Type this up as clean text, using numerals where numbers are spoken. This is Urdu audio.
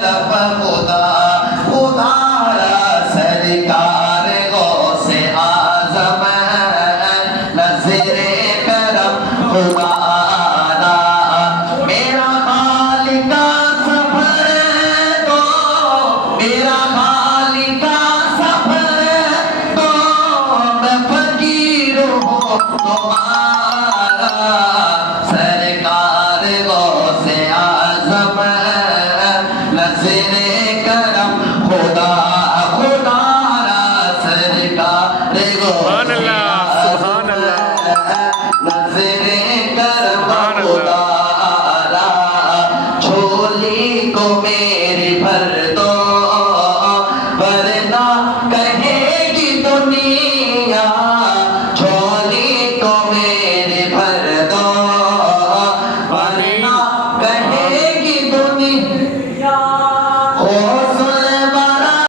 خدا خدا سرکار غوث اعظم نظر کرم خدا میرا خالق سفر تو میرا خالق سفر تو میں فقیر ہوں تمہارا سرکار غوث اعظم نظر کرم خدا خدا را سرکار غوث اعظم نظر کرم خدا را جھولی کو میری بھر